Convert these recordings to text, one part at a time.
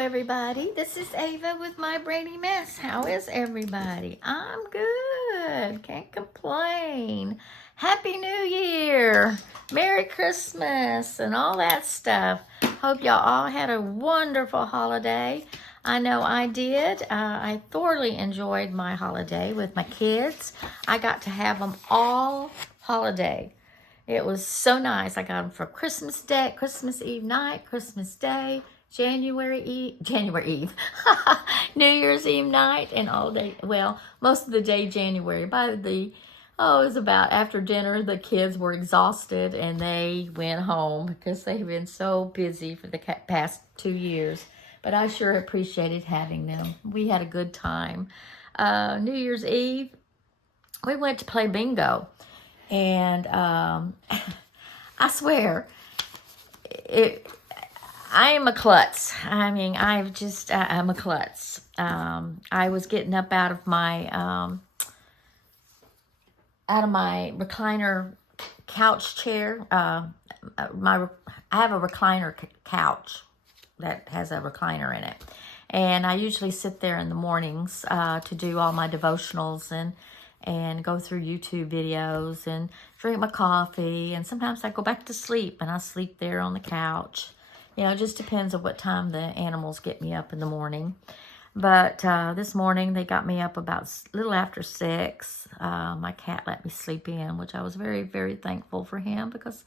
everybody. This is Ava with My Brainy Mess. How is everybody? I'm good. Can't complain. Happy New Year. Merry Christmas and all that stuff. Hope y'all all had a wonderful holiday. I know I did. I thoroughly enjoyed my holiday with my kids. I got to have them all holiday. It was so nice. I got them for Christmas Day, Christmas Eve night, Christmas Day, January Eve, New Year's Eve night, and all day, well, most of the day January. It was about after dinner, the kids were exhausted and they went home because they've been so busy for the past 2 years. But I sure appreciated having them. We had a good time. New Year's Eve, we went to play bingo. And I swear, I am a klutz. I mean, I'm a klutz. I was getting up out of my recliner couch chair. I have a recliner couch that has a recliner in it. And I usually sit there in the mornings to do all my devotionals and go through YouTube videos and drink my coffee. And sometimes I go back to sleep and I sleep there on the couch. You know, it just depends on what time the animals get me up in the morning. But this morning they got me up about a little after 6. My cat let me sleep in, which I was very, very thankful for him because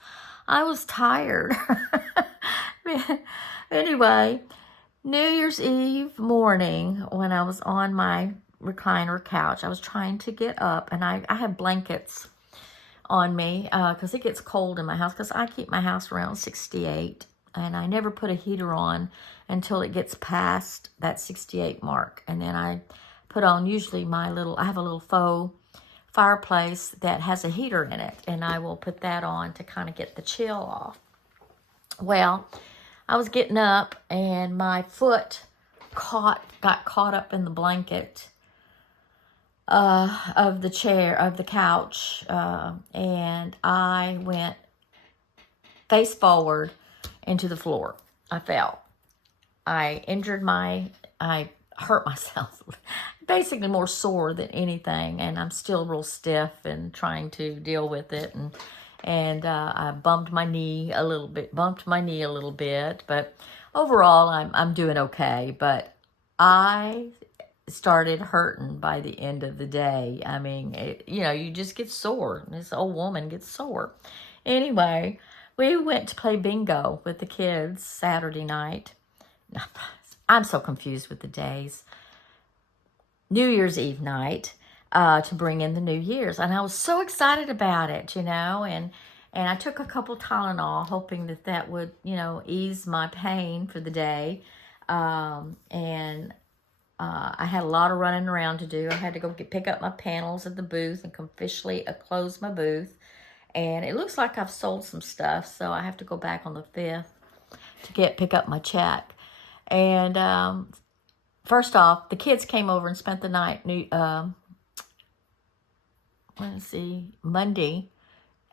I was tired. Anyway, New Year's Eve morning when I was on my recliner couch, I was trying to get up, and I have blankets on me because it gets cold in my house because I keep my house around 68, and I never put a heater on until it gets past that 68 mark. And then I put on usually I have a little faux fireplace that has a heater in it, and I will put that on to kind of get the chill off. Well, I was getting up and my foot got caught up in the blanket of the couch, and I went face forward into the floor. I fell. I hurt myself, basically more sore than anything, and I'm still real stiff and trying to deal with it, and I bumped my knee a little bit, but overall I'm doing okay. But I started hurting by the end of the day. I mean, you just get sore. This old woman gets sore. Anyway, we went to play bingo with the kids Saturday night. I'm so confused with the days. New Year's Eve night to bring in the New Year's. And I was so excited about it, and I took a couple Tylenol hoping that would, ease my pain for the day. I had a lot of running around to do. I had to go pick up my panels at the booth and officially close my booth. And it looks like I've sold some stuff, so I have to go back on the 5th to pick up my check. And first off, the kids came over and spent the night, Monday,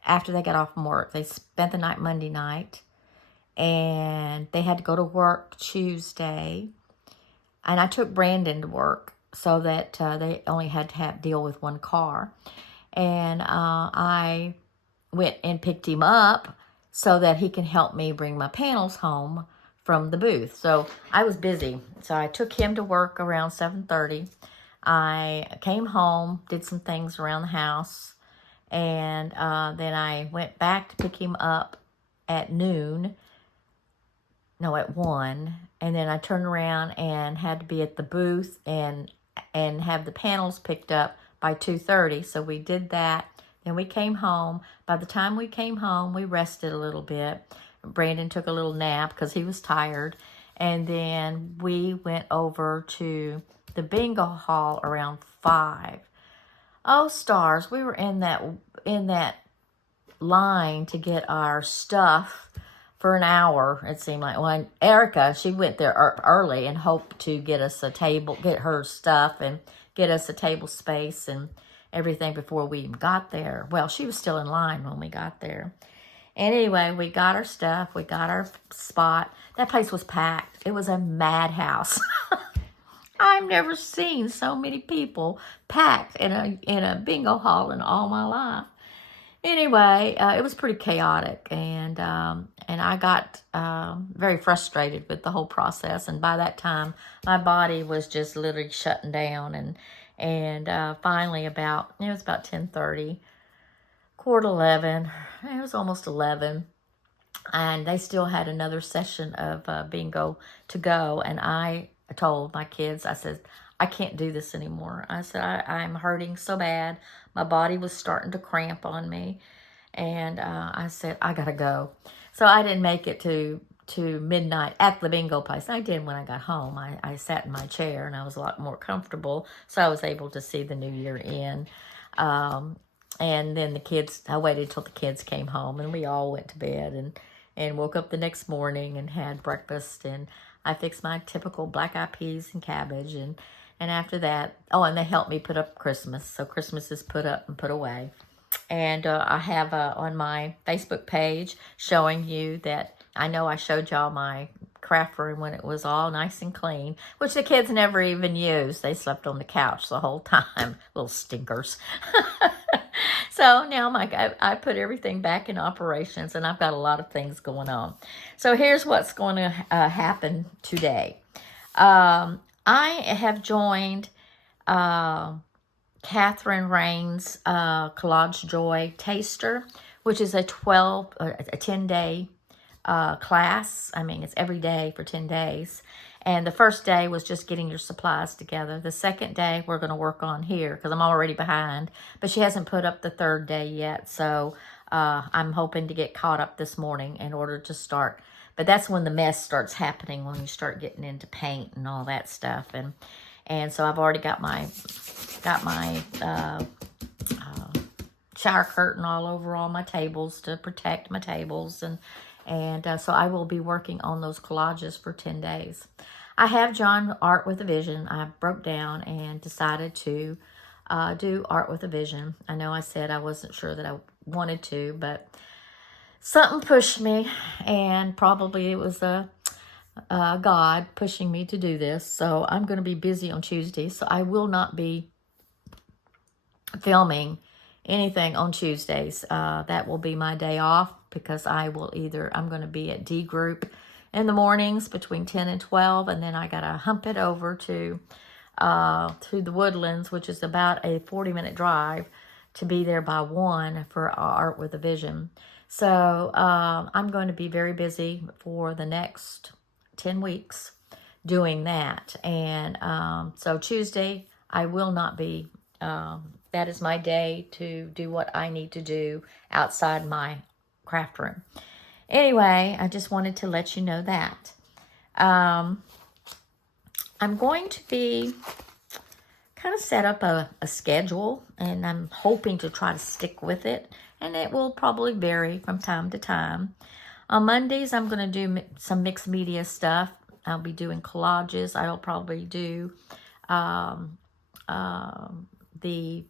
after they got off from work. They spent the night Monday night, and they had to go to work Tuesday. And I took Brandon to work so that they only had to deal with one car. And I went and picked him up so that he can help me bring my panels home from the booth. So I was busy. So I took him to work around 7:30. I came home, did some things around the house, and then I went back to pick him up at 1. And then I turned around and had to be at the booth and have the panels picked up by 2:30. So we did that. Then we came home. By the time we came home, we rested a little bit. Brandon took a little nap because he was tired. And then we went over to the bingo hall around 5. Oh, stars. We were in that line to get our stuff for an hour, it seemed like. Well, Erica, she went there early and hoped to get us a table, get her stuff and get us a table space and everything before we even got there. Well, she was still in line when we got there. Anyway, we got our stuff. We got our spot. That place was packed. It was a madhouse. I've never seen so many people packed in a bingo hall in all my life. Anyway, it was pretty chaotic, and I got very frustrated with the whole process. And by that time, my body was just literally shutting down. And finally, it was about 10:30, quarter 11. It was almost 11, and they still had another session of bingo to go. And I told my kids, I said, I can't do this anymore. I said, I'm hurting so bad. My body was starting to cramp on me. And I said, I got to go. So I didn't make it to midnight at the bingo place. I did when I got home. I sat in my chair and I was a lot more comfortable. So I was able to see the new year in. And then I waited till the kids came home and we all went to bed and woke up the next morning and had breakfast. And I fixed my typical black-eyed peas and cabbage. And after that, and they helped me put up Christmas. So Christmas is put up and put away. And I have on my Facebook page showing you that I know I showed y'all my craft room when it was all nice and clean, which the kids never even used. They slept on the couch the whole time, little stinkers. So now I put everything back in operations, and I've got a lot of things going on. So here's what's going to happen today. I have joined Catherine Rain's Collage Joy Taster, which is a 10-day class. I mean, it's every day for 10 days. And the first day was just getting your supplies together. The second day, we're going to work on here because I'm already behind. But she hasn't put up the third day yet. So I'm hoping to get caught up this morning in order to start. But that's when the mess starts happening, when you start getting into paint and all that stuff. And so I've already got my shower curtain all over all my tables to protect my tables. And so I will be working on those collages for 10 days. I have John Art with a Vision. I broke down and decided to do Art with a Vision. I know I said I wasn't sure that I wanted to, but something pushed me, and probably it was God pushing me to do this. So I'm going to be busy on Tuesday, so I will not be filming anything on Tuesdays. That will be my day off because I'm going to be at D group in the mornings between 10 and 12, and then I got to hump it over to the Woodlands, which is about a 40-minute drive, to be there by 1 for Art with a Vision. So I'm going to be very busy for the next 10 weeks doing that. And so Tuesday, I will not be, that is my day to do what I need to do outside my craft room. Anyway, I just wanted to let you know that. I'm going to be kind of set up a schedule, and I'm hoping to try to stick with it, and it will probably vary from time to time. On Mondays, I'm going to do some mixed media stuff. I'll be doing collages. I'll probably do the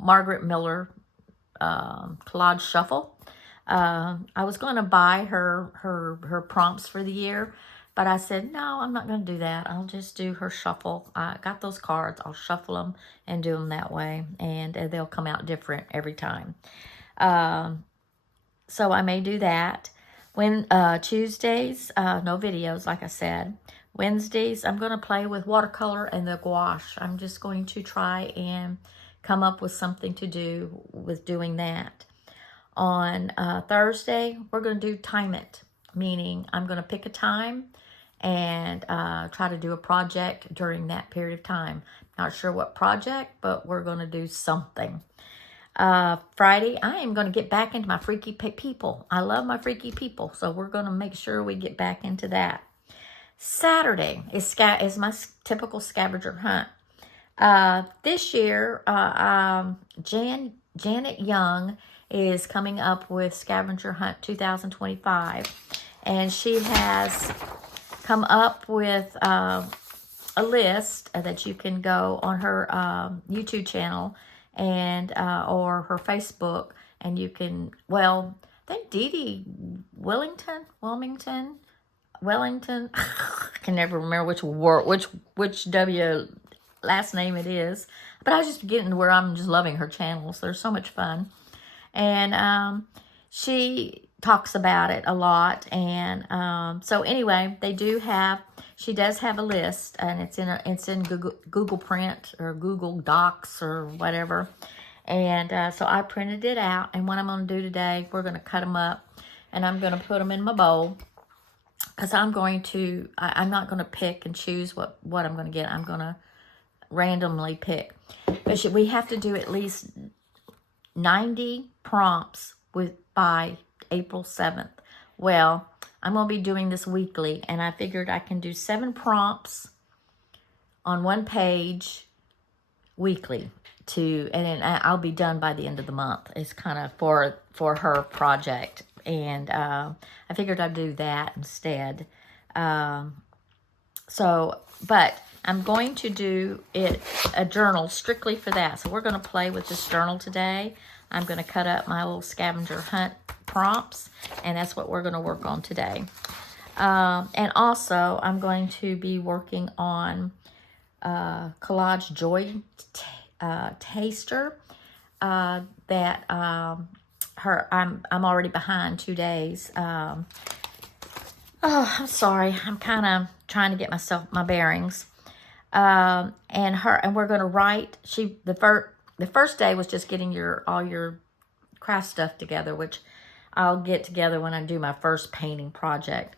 Margaret Miller collage shuffle. I was going to buy her prompts for the year, but I said, no, I'm not going to do that. I'll just do her shuffle. I got those cards. I'll shuffle them and do them that way, and they'll come out different every time. So I may do that. When Tuesdays, no videos, like I said. Wednesdays, I'm going to play with watercolor and the gouache. I'm just going to try and come up with something to do with doing that. On Thursday, we're going to do time it, meaning I'm going to pick a time and try to do a project during that period of time. Not sure what project, but we're going to do something. Friday, I am going to get back into my freaky people. I love my freaky people, so we're going to make sure we get back into that. Saturday is my typical scavenger hunt. This year, Janet Young is coming up with Scavenger Hunt 2025, and she has come up with a list that you can go on her YouTube channel and or her Facebook, and you can, well, think Dee Dee Wilmington. I can never remember which W last name it is. But I was just getting to where I'm just loving her channels. They're so much fun. And she talks about it a lot. And so anyway, she does have a list, and it's in Google Print or Google Docs or whatever. And so I printed it out. And what I'm going to do today, we're going to cut them up, and I'm going to put them in my bowl. Because I'm not going to pick and choose what I'm going to get. I'm going to randomly pick. But we have to do at least 90 prompts by April 7th. Well, I'm going to be doing this weekly, and I figured I can do 7 prompts on one page weekly. And then I'll be done by the end of the month. It's kind of for her project. And I figured I'd do that instead. But I'm going to do a journal strictly for that. So we're going to play with this journal today. I'm going to cut up my little scavenger hunt prompts, and that's what we're going to work on today. And also, I'm going to be working on Collage Joy Taster that I'm already behind 2 days. Oh, I'm sorry. I'm kind of trying to get my bearings. And we're going to write. The first day was just getting all your craft stuff together, which I'll get together when I do my first painting project.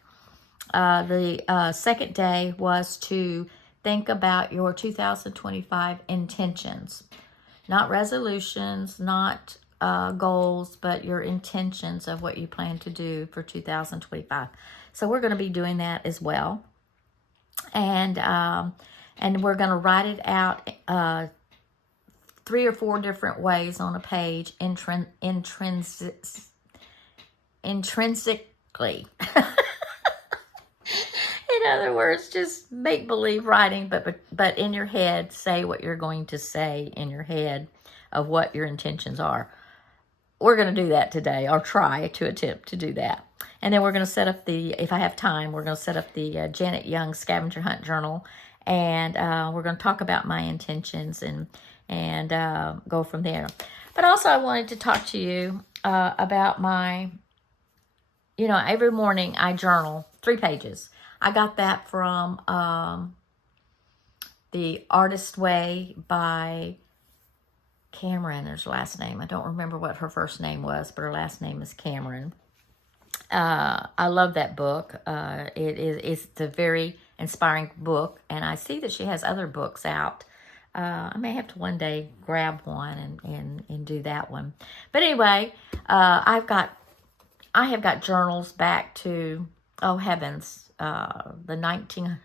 The second day was to think about your 2025 intentions, not resolutions, not goals, but your intentions of what you plan to do for 2025. So we're going to be doing that as well. And we're going to write it out 3 or 4 different ways on a page, intrinsically. In other words, just make-believe writing, but in your head, say what you're going to say in your head of what your intentions are. We're going to do that today, or try to attempt to do that. And then we're going to set up if I have time, we're going to set up the Janet Young Scavenger Hunt Journal, and we're going to talk about my intentions and go from there. But also I wanted to talk to you about my, every morning I journal 3 pages. I got that from The Artist Way by Cameron, there's her last name. I don't remember what her first name was, but her last name is Cameron. I love that book. It's a very inspiring book, and I see that she has other books out. I may have to one day grab one and do that one. But anyway, I have got journals back to, oh heavens, the 19,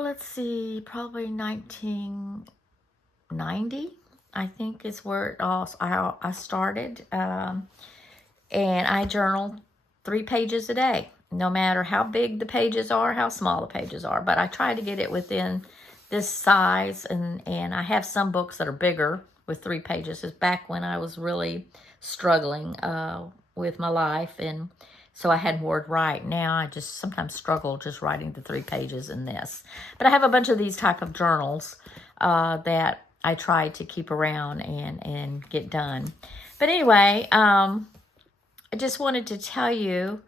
let's see, probably 1990, I think is where I started. And I journal 3 pages a day, no matter how big the pages are, how small the pages are. But I try to get it within this size, and I have some books that are bigger with 3 pages. It's back when I was really struggling with my life, and so I hadn't word right. Now I just sometimes struggle just writing the 3 pages in this. But I have a bunch of these type of journals that I try to keep around and get done. But anyway, I just wanted to tell you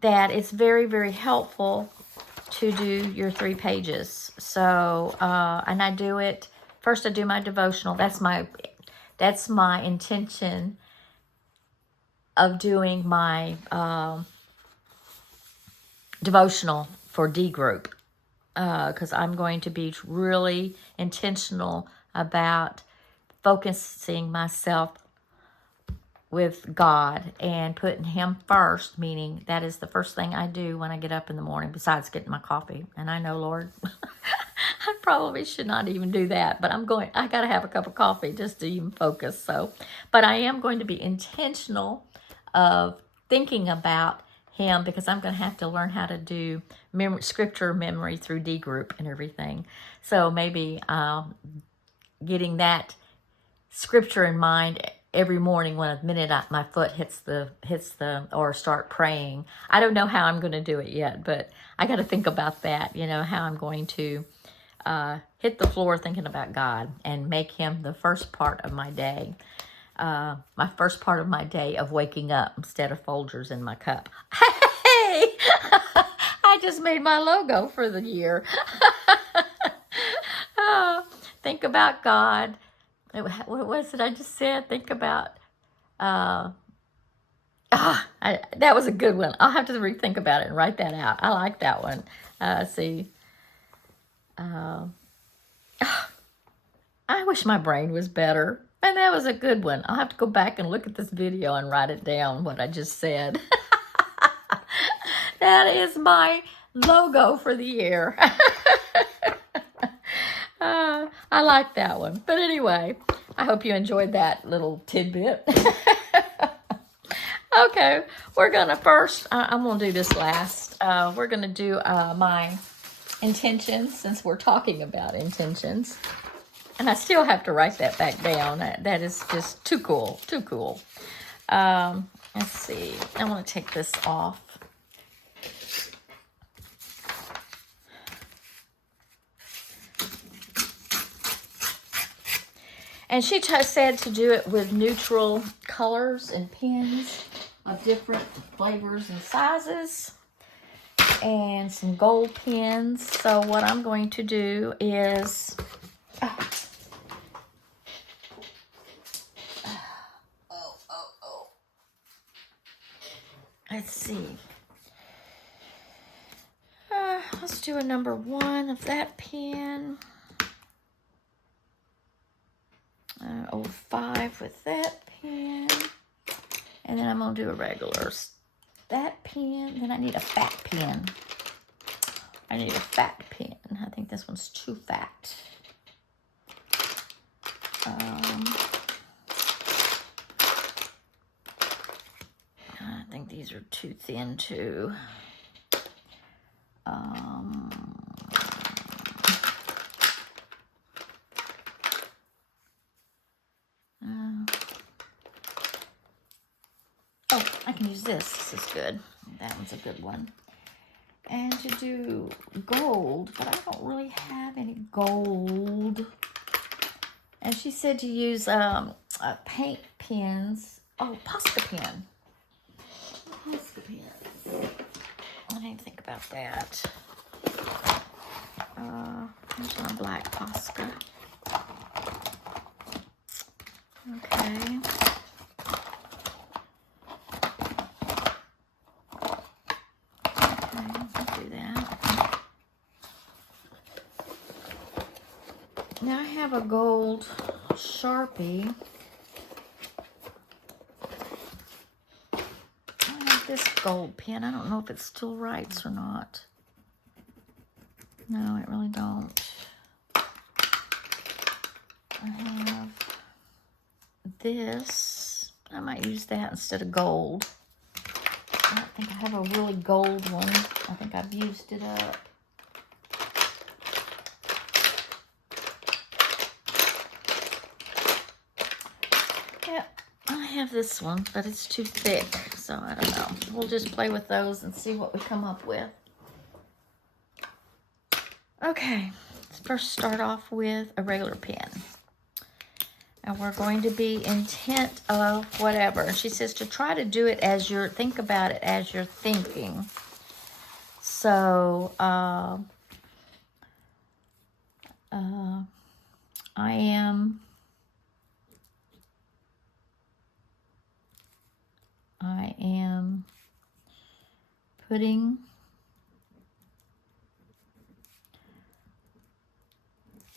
that it's very, very helpful to do your 3 pages. So, and I do it, first I do my devotional. That's my intention of doing my devotional for D group, because I'm going to be really intentional about focusing myself with God and putting Him first, meaning that is the first thing I do when I get up in the morning, besides getting my coffee. And I know, Lord, I probably should not even do that, but I got to have a cup of coffee just to even focus. But I am going to be intentional of thinking about Him, because I'm going to have to learn how to do scripture memory through D group and everything. So maybe getting that scripture in mind every morning when my foot hits the or start praying. I don't know how I'm going to do it yet, but I got to think about that, how I'm going to hit the floor thinking about God and make him the first part of my day. My first part of my day of waking up instead of Folgers in my cup. Hey, I just made my logo for the year. Think about God. What was it I just said? Think about, that was a good one. I'll have to rethink about it and write that out. I like that one. See, I wish my brain was better. And that was a good one. I'll have to go back and look at this video and write it down, what I just said. That is my logo for the year. I like that one. But anyway, I hope you enjoyed that little tidbit. Okay, we're going to first, I'm going to do this last. We're going to do my intentions, since we're talking about intentions. And I still have to write that back down. That is just too cool, too cool. Let's see. I want to take this off. And she said to do it with neutral colors and pens of different flavors and sizes. And some gold pens. So what I'm going to do is... Let's see. Let's do a number 1 of that pen. 05 with that pen. And then I'm going to do a regular that pen. Then I need a fat pen. I need a fat pen. I think this one's too fat. I think these are too thin too. Oh, I can use this. This is good. That one's a good one. And to do gold, but I don't really have any gold. And she said to use paint pens. Oh, Posca pen. Posca pens. I need to think about that. Here's my black Posca. Okay. Now I have a gold Sharpie. I have this gold pen. I don't know if it still writes or not. No, it really don't. I have this. I might use that instead of gold. I don't think I have a really gold one. I think I've used it up. I have this one, but it's too thick, so I don't know. We'll just play with those and see what we come up with. Okay, let's first start off with a regular pen. And we're going to be intent of whatever. She says to try to do it as you're, think about it as you're thinking. So, I am putting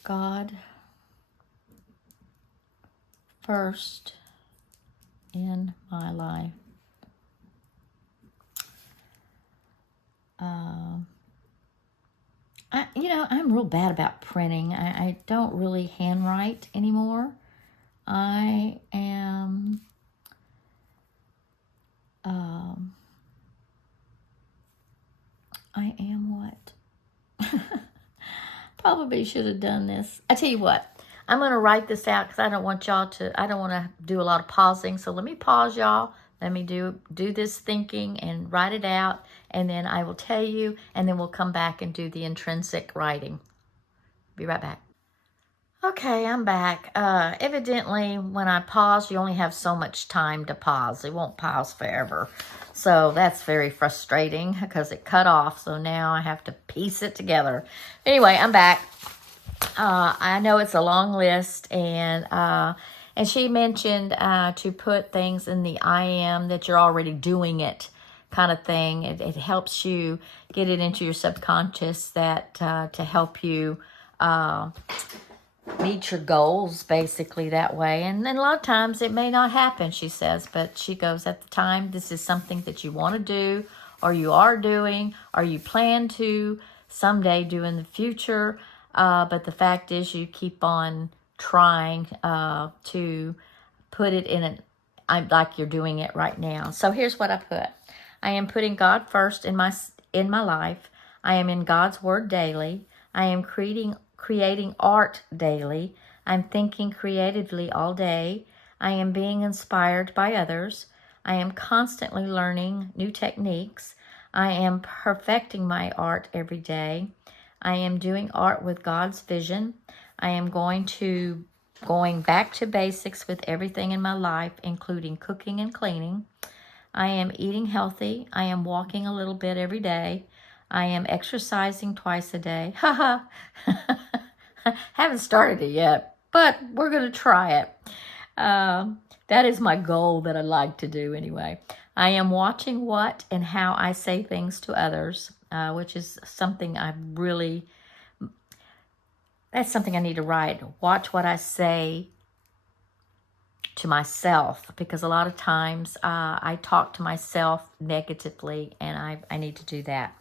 God first in my life. I'm real bad about printing. I don't really handwrite anymore. I am what? Probably should have done this. I tell you what, I'm going to write this out because I don't want to do a lot of pausing. So let me pause, y'all. Let me do this thinking and write it out. And then I will tell you, and then we'll come back and do the intrinsic writing. Be right back. Okay, I'm back. Evidently, when I pause, you only have so much time to pause. It won't pause forever. So that's very frustrating because it cut off. So now I have to piece it together. Anyway, I'm back. I know it's a long list, and she mentioned to put things in the I am, that you're already doing it kind of thing. It helps you get it into your subconscious that to help you meet your goals basically that way. And then a lot of times it may not happen, she says, but she goes, at the time, this is something that you want to do, or you are doing, or you plan to someday do in the future. But the fact is, you keep on trying to put it in like you're doing it right now. So here's what I put. I am putting God first in my life. I am in God's word daily. I am creating art daily. I'm thinking creatively all day. I am being inspired by others. I am constantly learning new techniques. I am perfecting my art every day. I am doing art with God's vision. I am going back to basics with everything in my life, including cooking and cleaning. I am eating healthy. I am walking a little bit every day. I am exercising twice a day. Haha. Haven't started it yet, but we're going to try it. That is my goal that I'd like to do anyway. I am watching what and how I say things to others, which is something that's something I need to write. Watch what I say to myself, because a lot of times I talk to myself negatively, and I need to do that.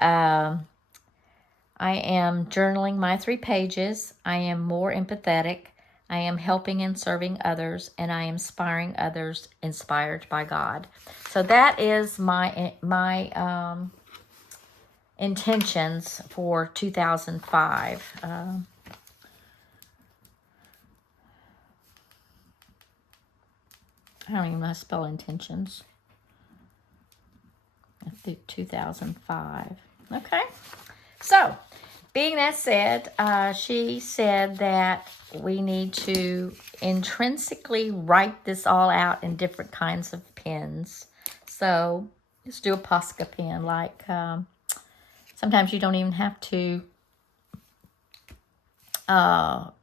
I am journaling my 3 pages. I am more empathetic. I am helping and serving others, and I am inspiring others, inspired by God. So that is my intentions for 2005. I don't even know how to spell intentions. I think 2005. Okay. So, being that said, she said that we need to intrinsically write this all out in different kinds of pens. So, let's do a Posca pen. Like, sometimes you don't even have to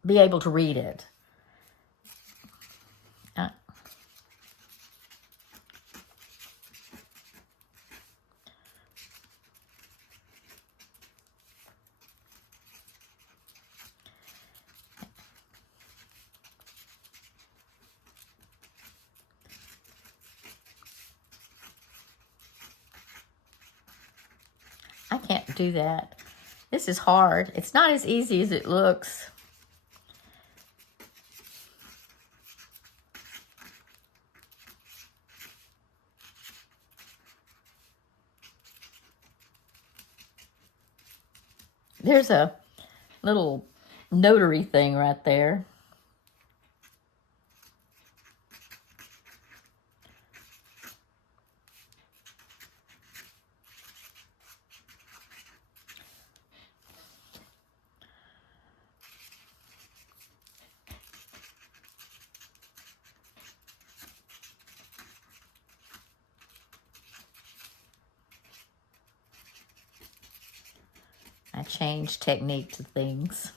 be able to read it. I can't do that. This is hard. It's not as easy as it looks. There's a little notary thing right there. I change technique to things.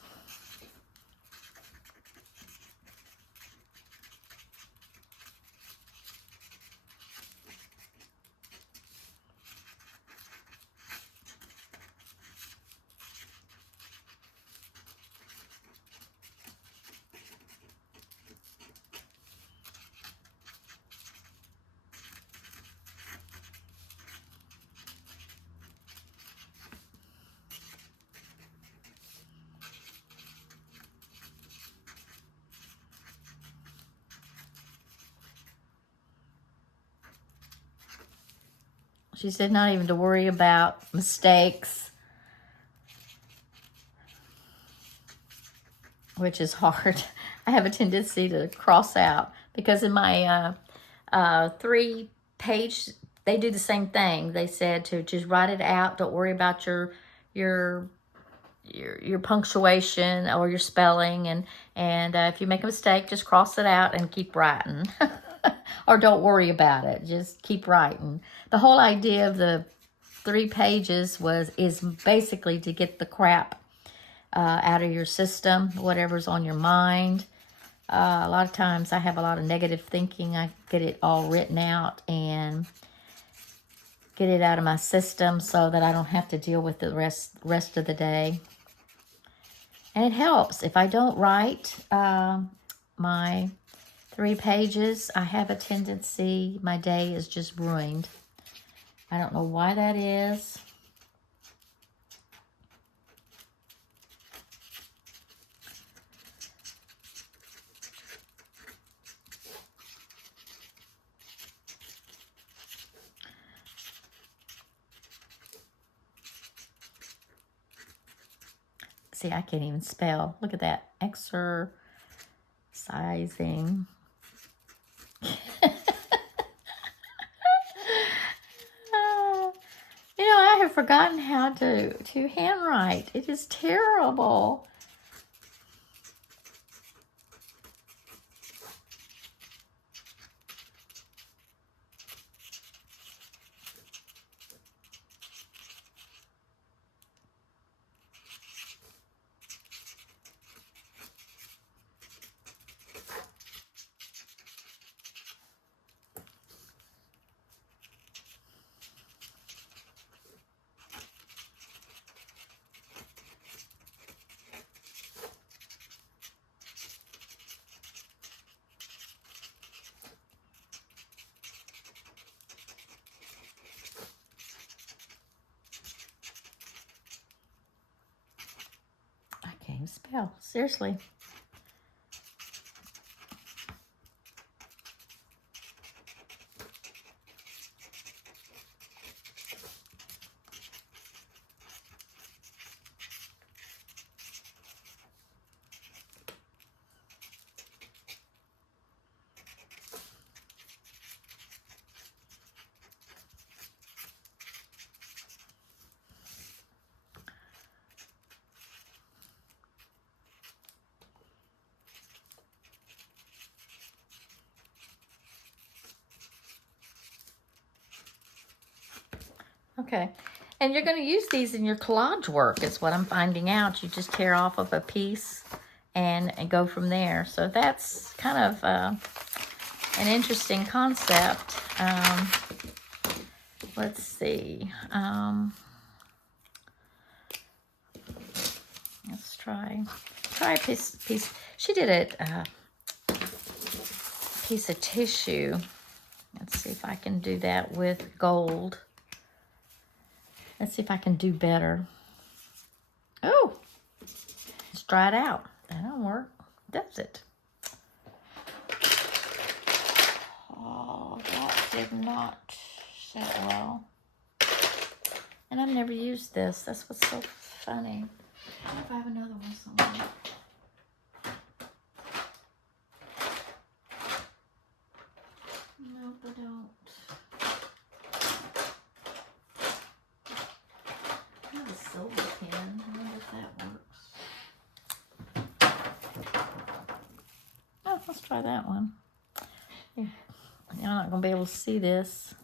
She said not even to worry about mistakes. which is hard. I have a tendency to cross out because in my 3-page, they do the same thing. They said to just write it out. Don't worry about your punctuation or your spelling, and if you make a mistake, just cross it out and keep writing. Or don't worry about it. Just keep writing. The whole idea of the 3 pages is basically to get the crap out of your system, whatever's on your mind. A lot of times I have a lot of negative thinking. I get it all written out and get it out of my system so that I don't have to deal with the rest of the day. And it helps. If I don't write my 3 pages, I have a tendency, my day is just ruined. I don't know why that is. See, I can't even spell. Look at that. Exercising. I have forgotten how to handwrite. It is terrible. Spell. Seriously. Okay, and you're going to use these in your collage work is what I'm finding out. You just tear off of a piece and go from there. So that's kind of an interesting concept. Let's see. Let's try a piece. She did a piece of tissue. Let's see if I can do that with gold. Let's see if I can do better. Oh, let's try it out. That don't work, does it? Oh, that did not set well. And I've never used this. That's what's so funny. I wonder if I have another one somewhere. Nope, I don't. I have a silver pen. I wonder if that works. Oh, let's try that one. Yeah. You're not going to be able to see this.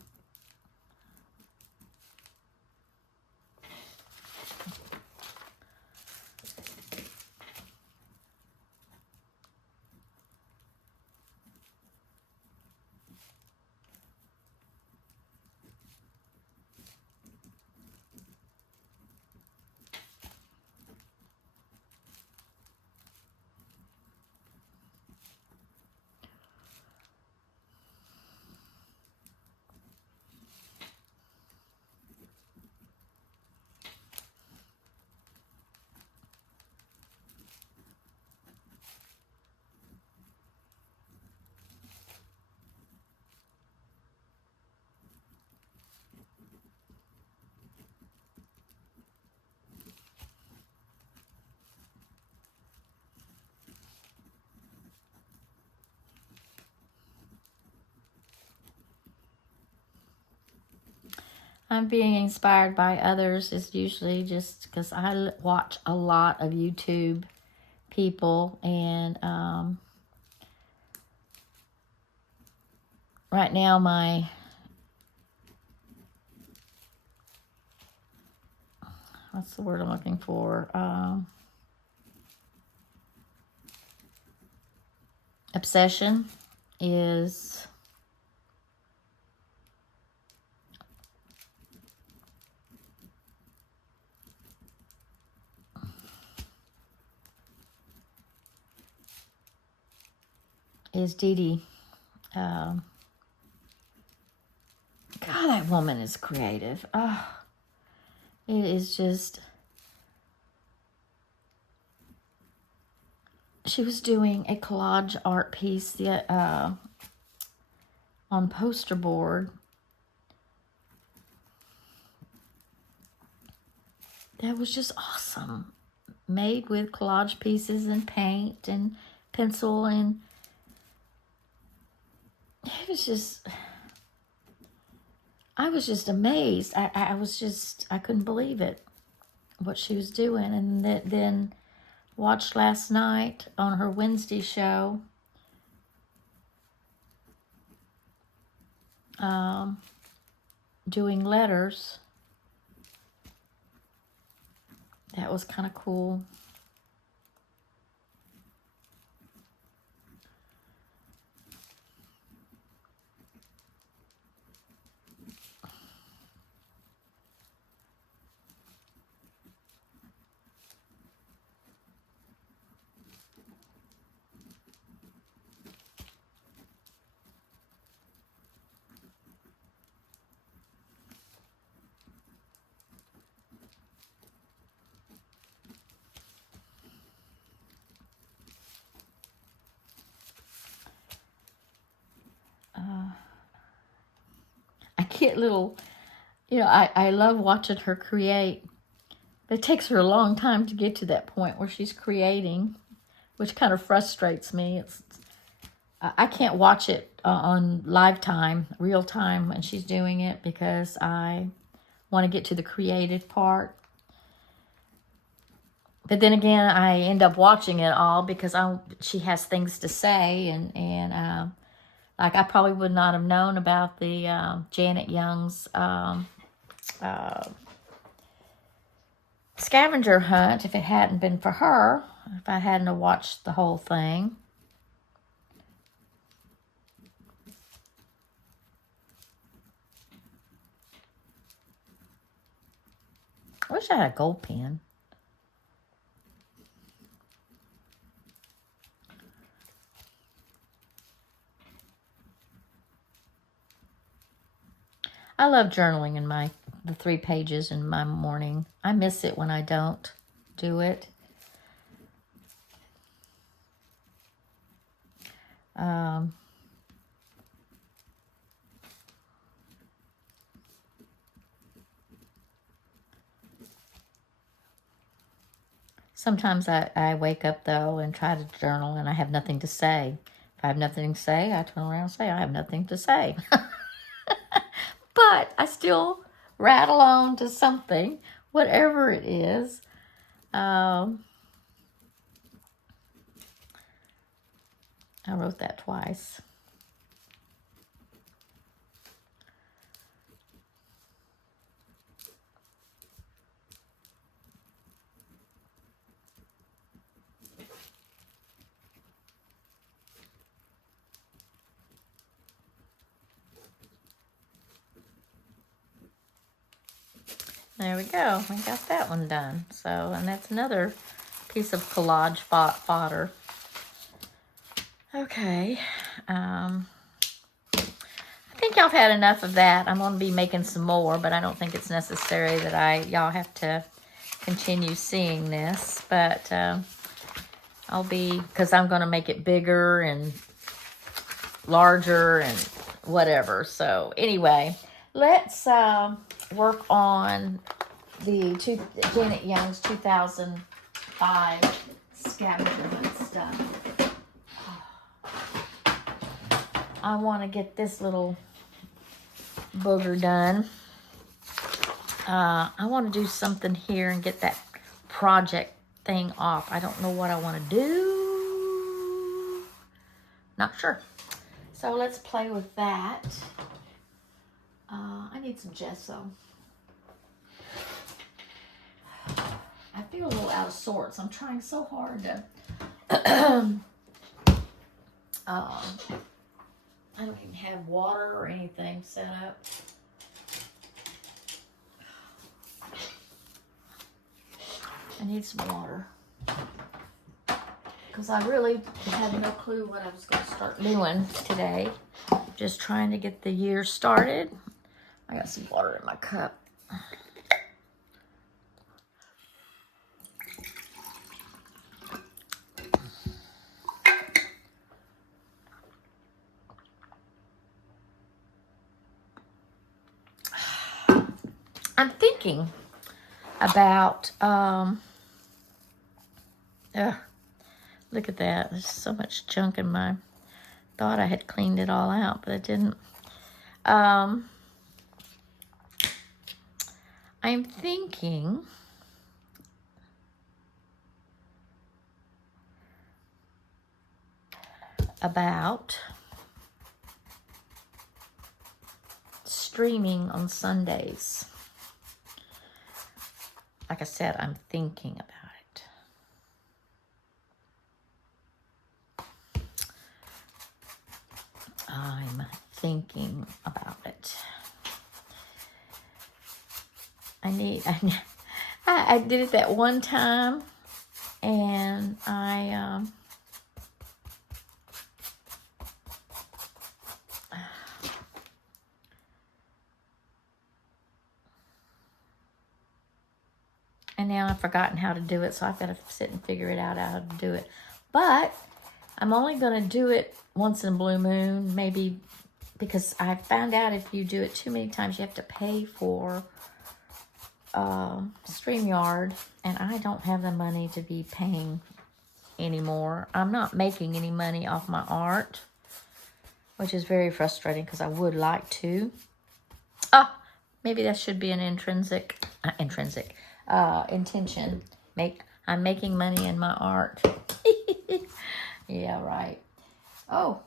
I'm being inspired by others is usually just because I watch a lot of YouTube people, and right now my what's the word I'm looking for? Obsession is Dee Dee. God, that woman is creative. Oh, it is just. She was doing a collage art piece on poster board. That was just awesome. Made with collage pieces and paint and pencil, and it was just, I was just amazed. I couldn't believe it, what she was doing. And then watched last night on her Wednesday show, doing letters. That was kind of cool. I get little, I love watching her create. But it takes her a long time to get to that point where she's creating, which kind of frustrates me. I can't watch it on live time, real time when she's doing it, because I want to get to the creative part. But then again, I end up watching it all because she has things to say, and like I probably would not have known about the Janet Young's scavenger hunt if it hadn't been for her, if I hadn't watched the whole thing. I wish I had a gold pen. I love journaling in the 3 pages in my morning. I miss it when I don't do it. Sometimes I wake up, though, and try to journal, and I have nothing to say. If I have nothing to say, I turn around and say, I have nothing to say. But I still rattle on to something, whatever it is. I wrote that twice. There we go. We got that one done. So, and that's another piece of collage fodder. Okay. I think y'all have had enough of that. I'm going to be making some more, but I don't think it's necessary that y'all have to continue seeing this. But because I'm going to make it bigger and larger and whatever. So anyway, let's work on the Janet Young's 2005 scavenger hunt stuff. I want to get this little booger done. I want to do something here and get that project thing off. I don't know what I want to do. Not sure. So let's play with that. I need some gesso. I feel a little out of sorts. I'm trying so hard to... I don't even have water or anything set up. I need some water. Because I really had no clue what I was going to start doing today. Just trying to get the year started. I got some water in my cup. I'm thinking about, look at that. There's so much junk in my, thought I had cleaned it all out, but I didn't. I'm thinking about streaming on Sundays. Like I said, I'm thinking about it. I'm thinking about it. I did it that one time, and and now I've forgotten how to do it, so I've got to sit and figure it out how to do it. But I'm only going to do it once in a blue moon, maybe, because I found out if you do it too many times, you have to pay for StreamYard, and I don't have the money to be paying anymore. I'm not making any money off my art, which is very frustrating because I would like to. Maybe that should be an intention. I'm making money in my art. Yeah, right. Oh,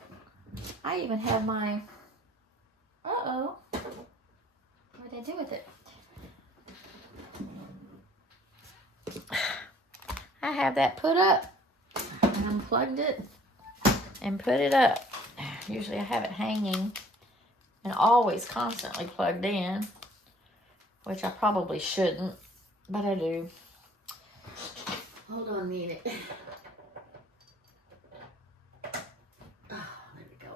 I even have my, what did I do with it? I have that put up. I unplugged it and put it up. Usually I have it hanging and always constantly plugged in, which I probably shouldn't, but I do. Hold on a minute. Oh, there we go.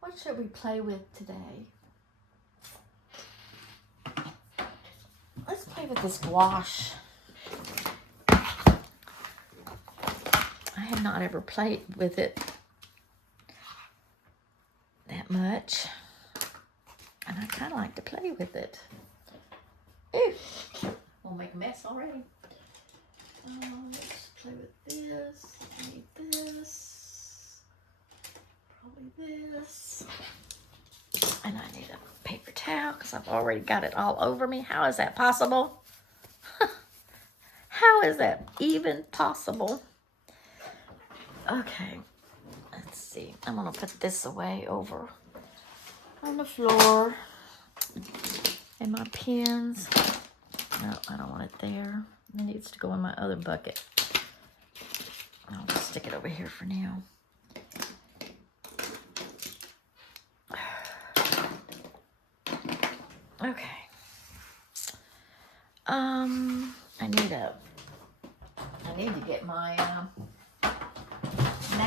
What should we play with today? Let's play with this gouache. I have not ever played with it that much, and I kind of like to play with it. Ooh, we'll make a mess already. Let's play with this. I need this. Probably this. And I need a paper towel because I've already got it all over me. How is that possible? How is that even possible? Okay, let's see. I'm going to put this away over on the floor. And my pens. No, I don't want it there. It needs to go in my other bucket. I'll just stick it over here for now. Okay. I need to get my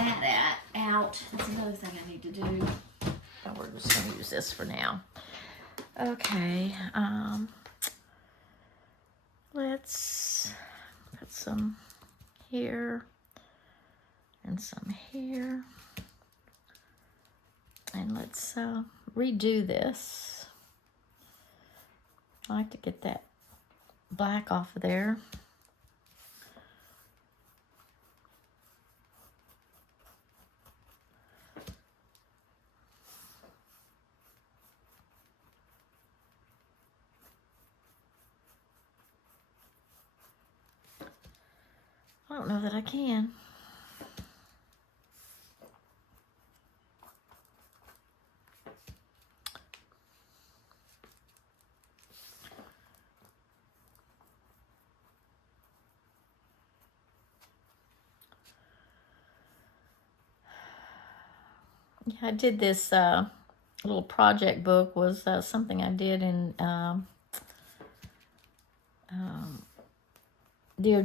mat out. That's another thing I need to do. Oh, we're just going to use this for now. Okay. Let's put some here and some here. And let's redo this. I like to get that black off of there. I don't know that I can. Yeah, I did this little project book was something I did in Dear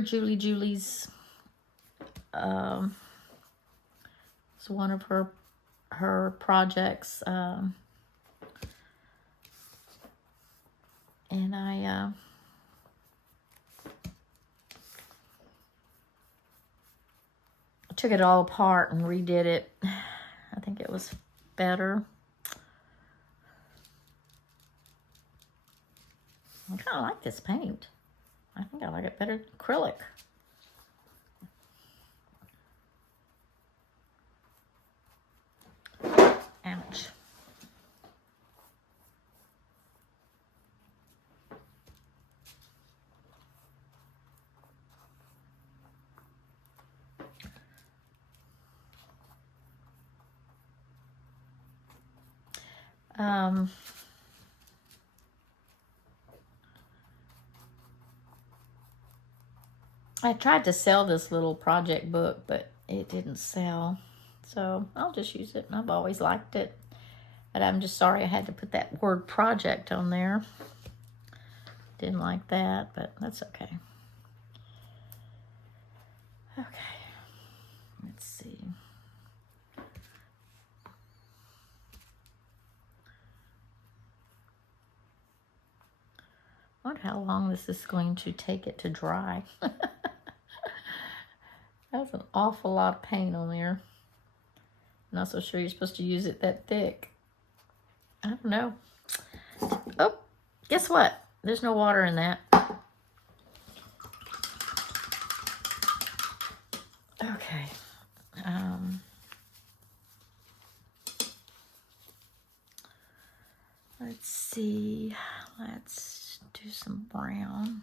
Julie Julie's. It's one of her projects, and I took it all apart and redid it. I think it was better. I kind of like this paint. I think I like it better than acrylic. Ouch. I tried to sell this little project book, but it didn't sell. So I'll just use it. I've always liked it. But I'm just sorry I had to put that word project on there. Didn't like that, but that's okay. Okay. Let's see. I wonder how long this is going to take it to dry. That's an awful lot of paint on there. I'm not so sure you're supposed to use it that thick. I don't know. Oh, guess what? There's no water in that. Okay. Let's see. Let's do some brown.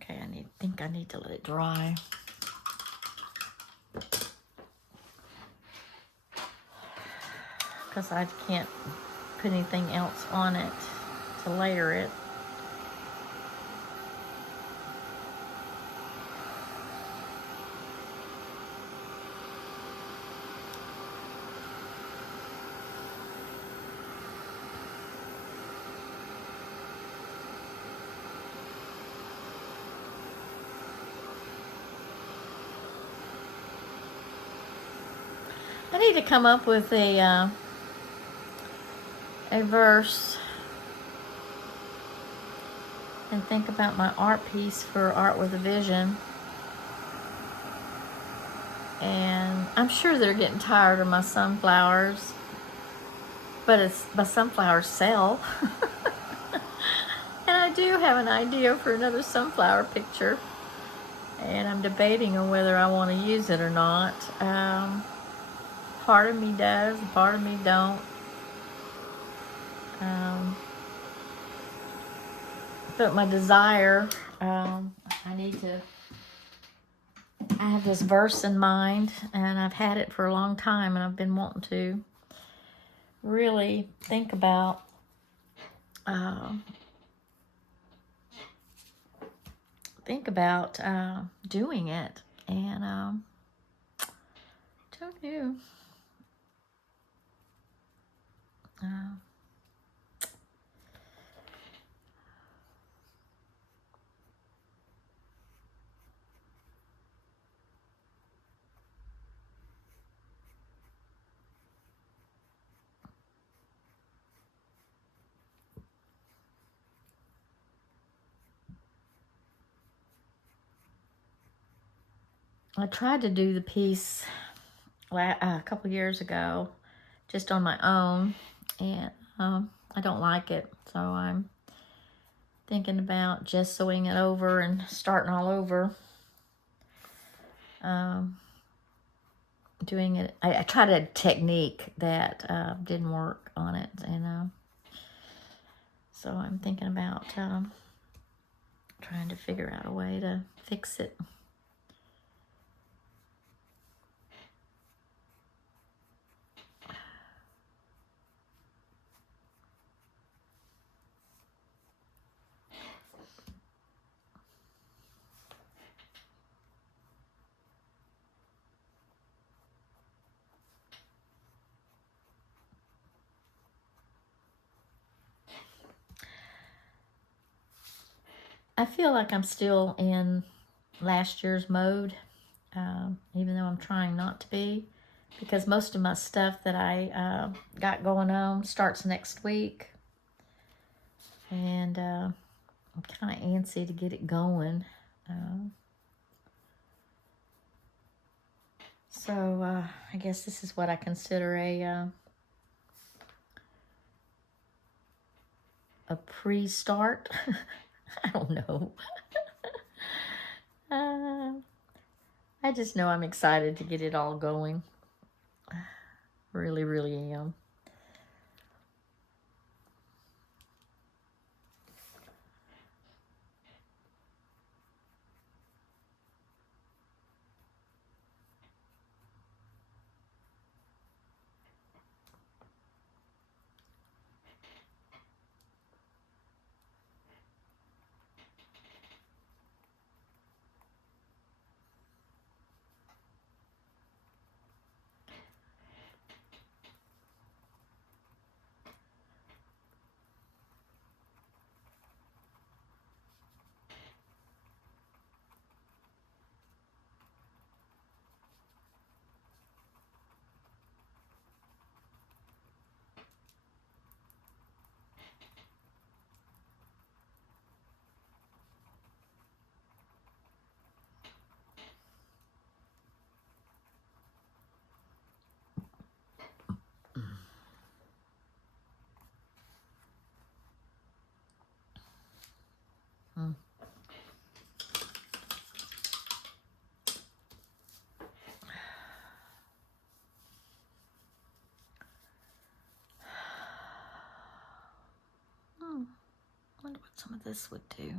Okay, I think I need to let it dry. Because I can't put anything else on it to layer it. I need to come up with a verse and think about my art piece for Art with a Vision. And I'm sure they're getting tired of my sunflowers, but it's my sunflowers sell. And I do have an idea for another sunflower picture, and I'm debating on whether I want to use it or not. Part of me does, part of me don't. But my desire, I have this verse in mind, and I've had it for a long time, and I've been wanting to really think about doing it, and don't know. I tried to do the piece a couple years ago, just on my own, and I don't like it, so I'm thinking about gessoing it over and starting all over. Doing it, I tried a technique that didn't work on it, and so I'm thinking about trying to figure out a way to fix it. I feel like I'm still in last year's mode, even though I'm trying not to be, because most of my stuff that I got going on starts next week, and I'm kind of antsy to get it going. So I guess this is what I consider a pre-start. I don't know. I just know I'm excited to get it all going. Really, really am. I wonder what some of this would do.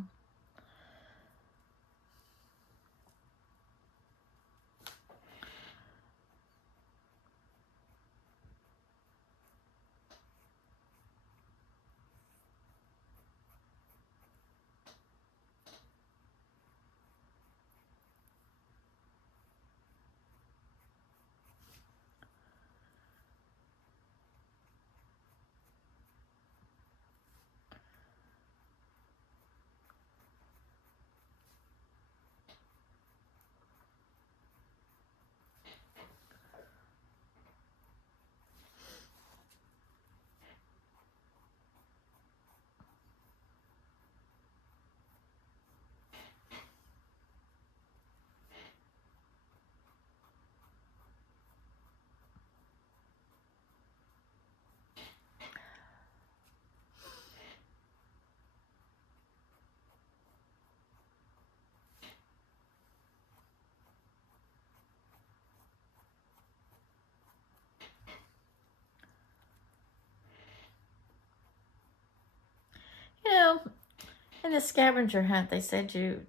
In the scavenger hunt, they said to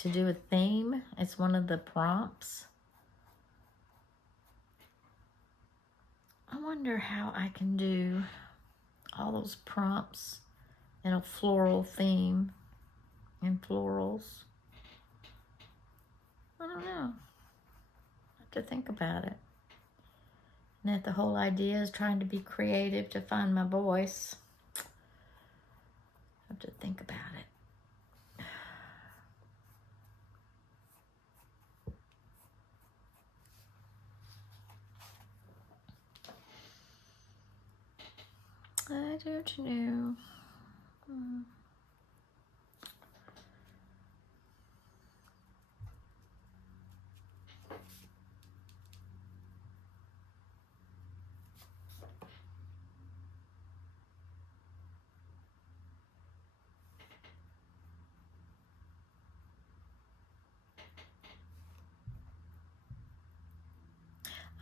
do a theme. It's one of the prompts. I wonder how I can do all those prompts in a floral theme and florals. I don't know. I have to think about it. And that the whole idea is trying to be creative to find my voice. I have to think about it. I don't know.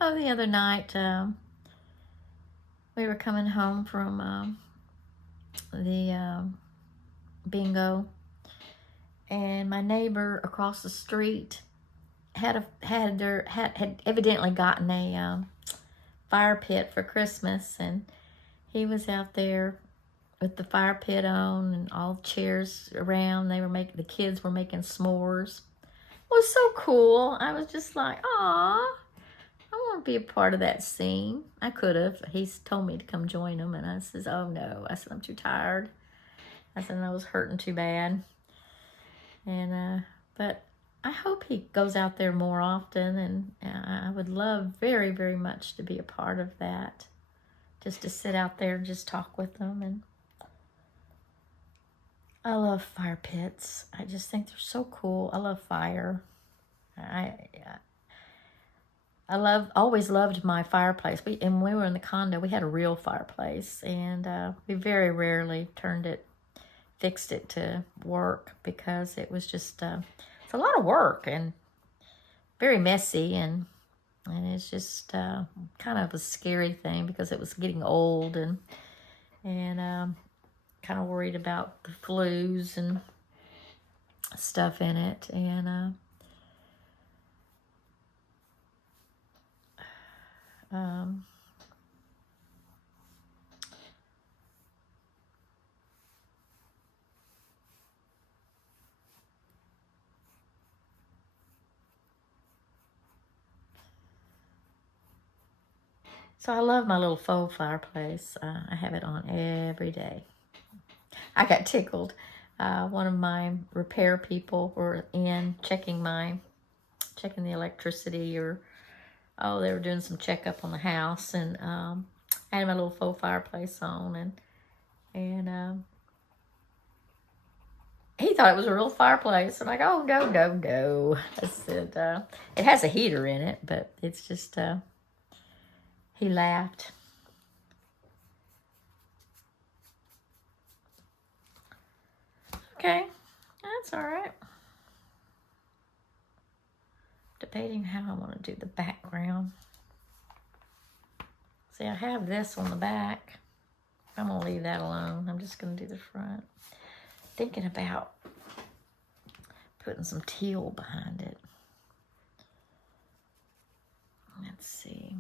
Oh, the other night, we were coming home from the bingo, and my neighbor across the street had evidently gotten a fire pit for Christmas, and he was out there with the fire pit on and all the chairs around. The kids were making s'mores. It was so cool. I was just like, aw, I want to be a part of that scene. I could have. He's told me to come join him, and I says, oh no. I said, I'm too tired. I said, I was hurting too bad. And, but I hope he goes out there more often, and I would love very, very much to be a part of that. Just to sit out there and just talk with them. And I love fire pits. I just think they're so cool. I love fire. I always loved my fireplace. And when we were in the condo, we had a real fireplace, and we very rarely fixed it to work, because it was just it's a lot of work and very messy, and it's just kind of a scary thing, because it was getting old, and kind of worried about the flues and stuff in it, and so I love my little faux fireplace. I have it on every day. I got tickled. One of my repair people were in checking the electricity, or they were doing some checkup on the house, and I had my little faux fireplace on, and he thought it was a real fireplace. I'm like, oh, no, no, no. I said, it has a heater in it, but it's just, he laughed. Okay, that's all right. Debating how I want to do the background. See, I have this on the back. I'm going to leave that alone. I'm just going to do the front. Thinking about putting some teal behind it. Let's see.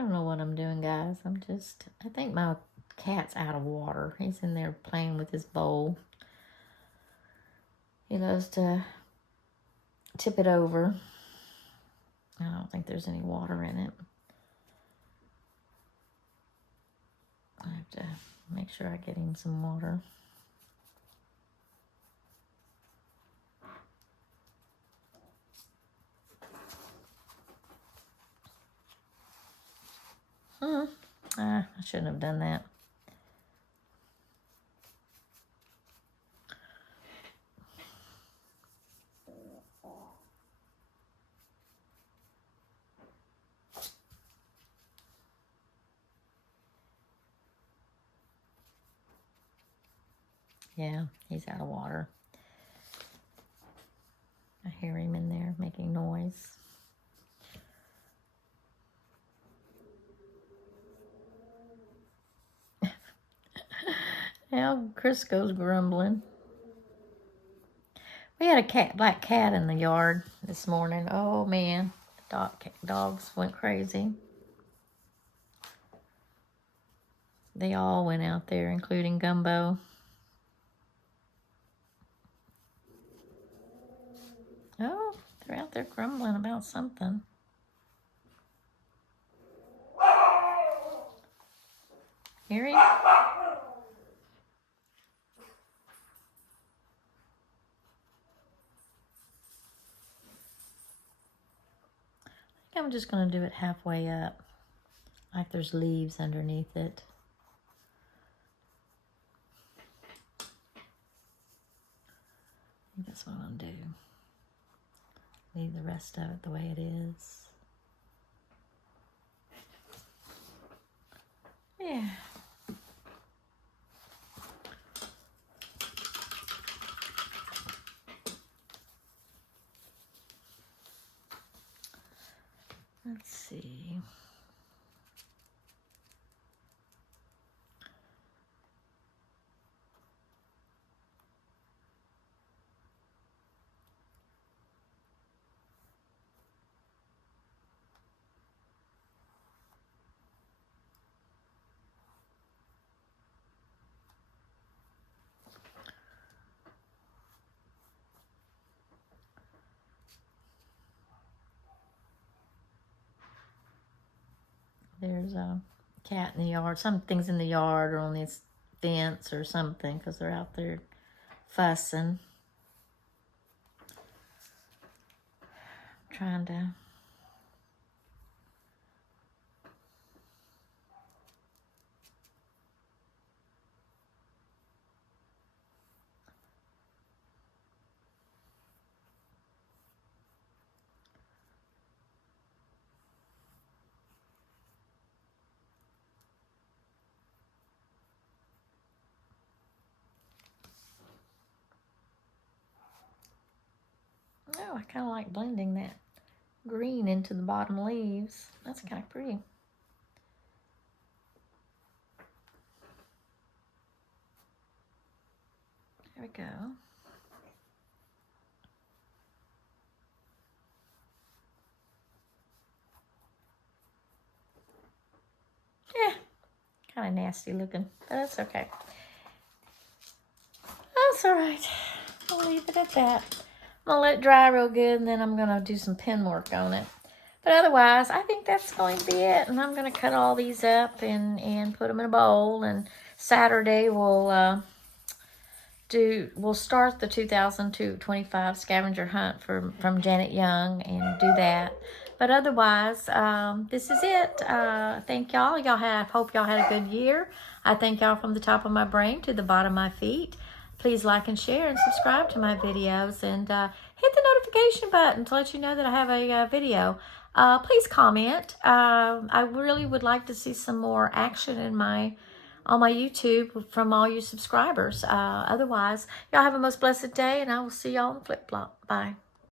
don't know what I'm doing, guys. I think my cat's out of water. He's in there playing with his bowl. He loves to tip it over. I don't think there's any water in it. I have to make sure I get him some water. I shouldn't have done that. Yeah, he's out of water. I hear him in there making noise. Now Crisco's grumbling. We had a black cat in the yard this morning. Oh man, dogs went crazy. They all went out there, including Gumbo. Oh, they're out there grumbling about something. Hear him? I'm just going to do it halfway up, like there's leaves underneath it. I think that's what I'm going to do. Leave the rest of it the way it is. Yeah. Let's see. There's a cat in the yard. Some things in the yard or on this fence or something because they're out there fussing. Trying to... Oh, I kind of like blending that green into the bottom leaves. That's kind of pretty. There we go. Yeah, kind of nasty looking, but that's okay. That's all right. I'll leave it at that. I'm gonna let it dry real good, and then I'm gonna do some pen work on it. But otherwise, I think that's going to be it. And I'm gonna cut all these up and put them in a bowl. And Saturday we'll start the 2025 scavenger hunt from Janet Young and do that. But otherwise, this is it. Thank y'all. Hope y'all had a good year. I thank y'all from the top of my brain to the bottom of my feet. Please like and share and subscribe to my videos, and hit the notification button to let you know that I have a video. Please comment. I really would like to see some more action on my YouTube from all you subscribers. Otherwise, y'all have a most blessed day, and I will see y'all on the flip flop. Bye.